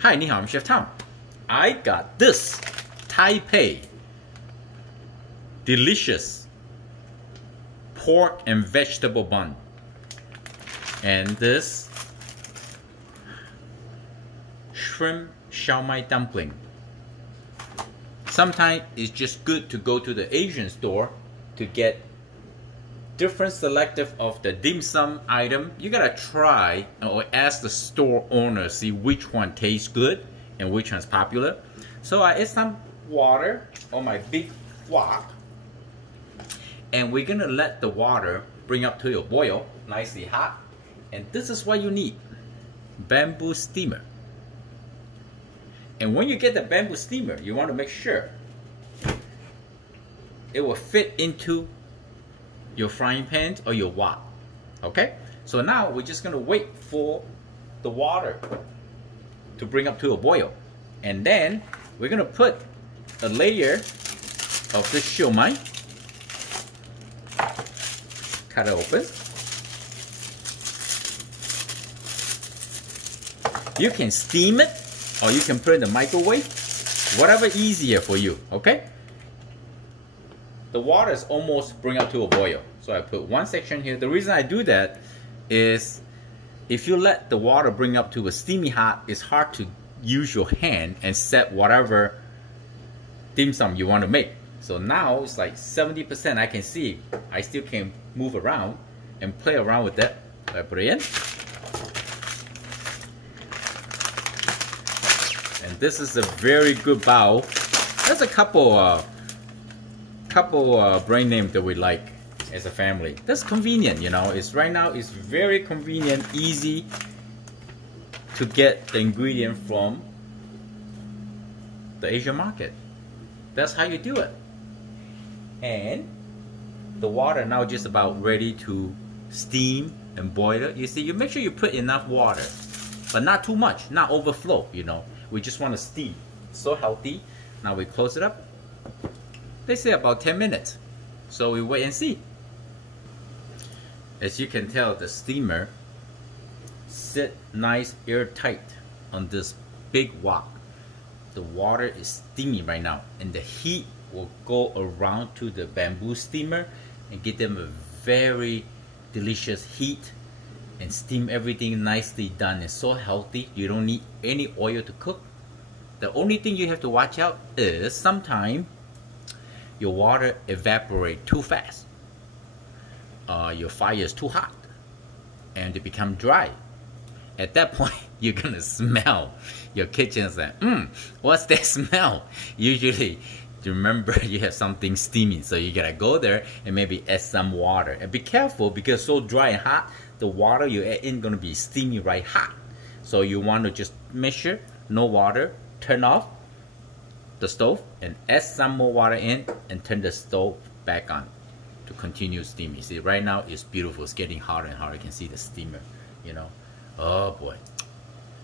Hi, 你好, I'm Chef Tom. I got this Taipei delicious pork and vegetable bun. And this shrimp shao mai dumpling. Sometimes it's just good to go to the Asian store to get different selective of the dim sum item. You gotta try or ask the store owner, see which one tastes good and which one's popular. So I add some water on my big wok, and we're gonna let the water bring up to a boil, nicely hot. And this is what you need: bamboo steamer. And when you get the bamboo steamer, you want to make sure it will fit into your frying pan or your wok. Okay? So now we're just gonna wait for the water to bring up to a boil. And then we're gonna put a layer of the siomai. Cut it open. You can steam it or you can put it in the microwave. Whatever easier for you, okay? The water is almost bring up to a boil. So I put one section here. The reason I do that is if you let the water bring up to a steamy hot, it's hard to use your hand and set whatever dim sum you want to make. So now it's like 70%. I can see I still can move around and play around with that. So I put it in. And this is a very good bowl. There's a couple brand names that we like as a family. That's convenient, you know. It's right now it's very convenient, easy to get the ingredient from the Asian market. That's how you do it. And the water now just about ready to steam and boil it. You see, you make sure you put enough water, but not too much, not overflow, you know. We just want to steam. So healthy. Now we close it up. They say about 10 minutes. So we wait and see. As you can tell, the steamer sit nice airtight on this big wok. The water is steamy right now, and the heat will go around to the bamboo steamer and give them a very delicious heat and steam everything nicely done. It's so healthy. You don't need any oil to cook. The only thing you have to watch out is sometimes your water evaporate too fast. Your fire is too hot and it become dry. At that point, you're gonna smell your kitchen and say, what's that smell? Usually, remember you have something steaming, so you gotta go there and maybe add some water. And be careful because so dry and hot, the water you add in gonna be steamy right hot. So you want to just make sure no water, turn off the stove and add some more water in and turn the stove back on to continue steaming. See, right now it's beautiful. It's getting hotter and hotter. You can see the steamer, you know. Oh boy,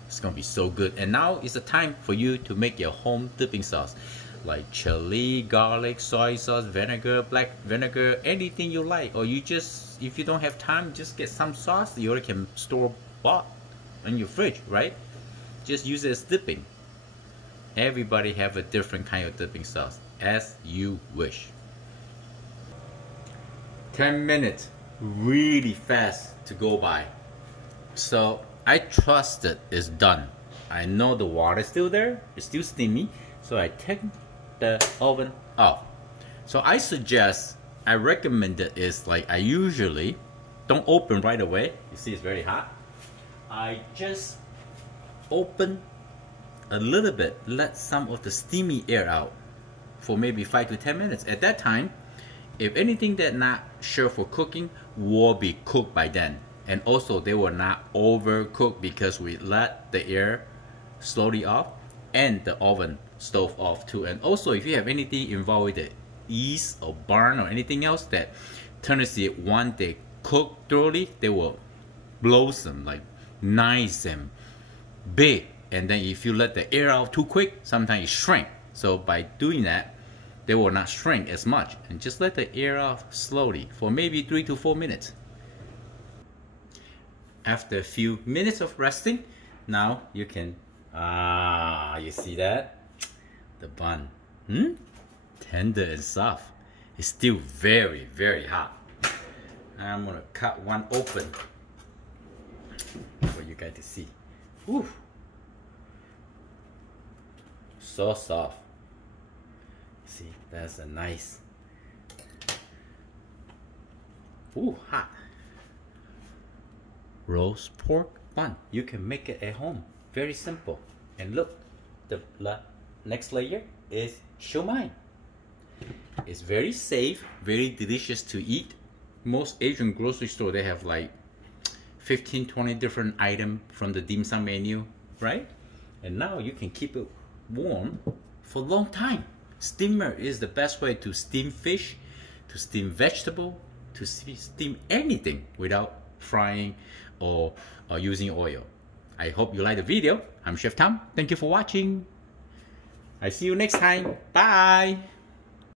it's gonna be so good. And now is the time for you to make your home dipping sauce, like chili, garlic, soy sauce, vinegar, black vinegar, anything you like. Or you just, if you don't have time, just get some sauce you already can store bought in your fridge, right? Just use it as dipping. Everybody have a different kind of dipping sauce, as you wish. 10 minutes, really fast to go by. So I trust it is done. I know the water is still there, it's still steamy, so I take the oven off. So I suggest, I recommend it is like I usually don't open right away. You see it's very hot. I just open a little bit, let some of the steamy air out for maybe 5 to 10 minutes. At that time, if anything that not sure for cooking will be cooked by then. And also they will not overcook because we let the air slowly off and the oven stove off too. And also if you have anything involved with the yeast or burn or anything else that tendency once they cook thoroughly, they will blossom like nice and big. And then if you let the air out too quick, sometimes it shrink. So by doing that, they will not shrink as much. And just let the air out slowly for maybe 3 to 4 minutes. After a few minutes of resting, now you can Ah, you see that? The bun, tender and soft. It's still very, very hot. I'm gonna cut one open for you guys to see. Whew. So soft. See, that's a nice. Ooh, hot. Roast pork bun. You can make it at home. Very simple. And look, the next layer is shumai. It's very safe, very delicious to eat. Most Asian grocery store, they have like 15-20 different items from the dim sum menu, right? And now you can keep it warm for a long time. Steamer is the best way to steam fish, to steam vegetable, to steam anything without frying or using oil. I hope you like the video. I'm Chef Tom. Thank you for watching. I see you next time. Bye.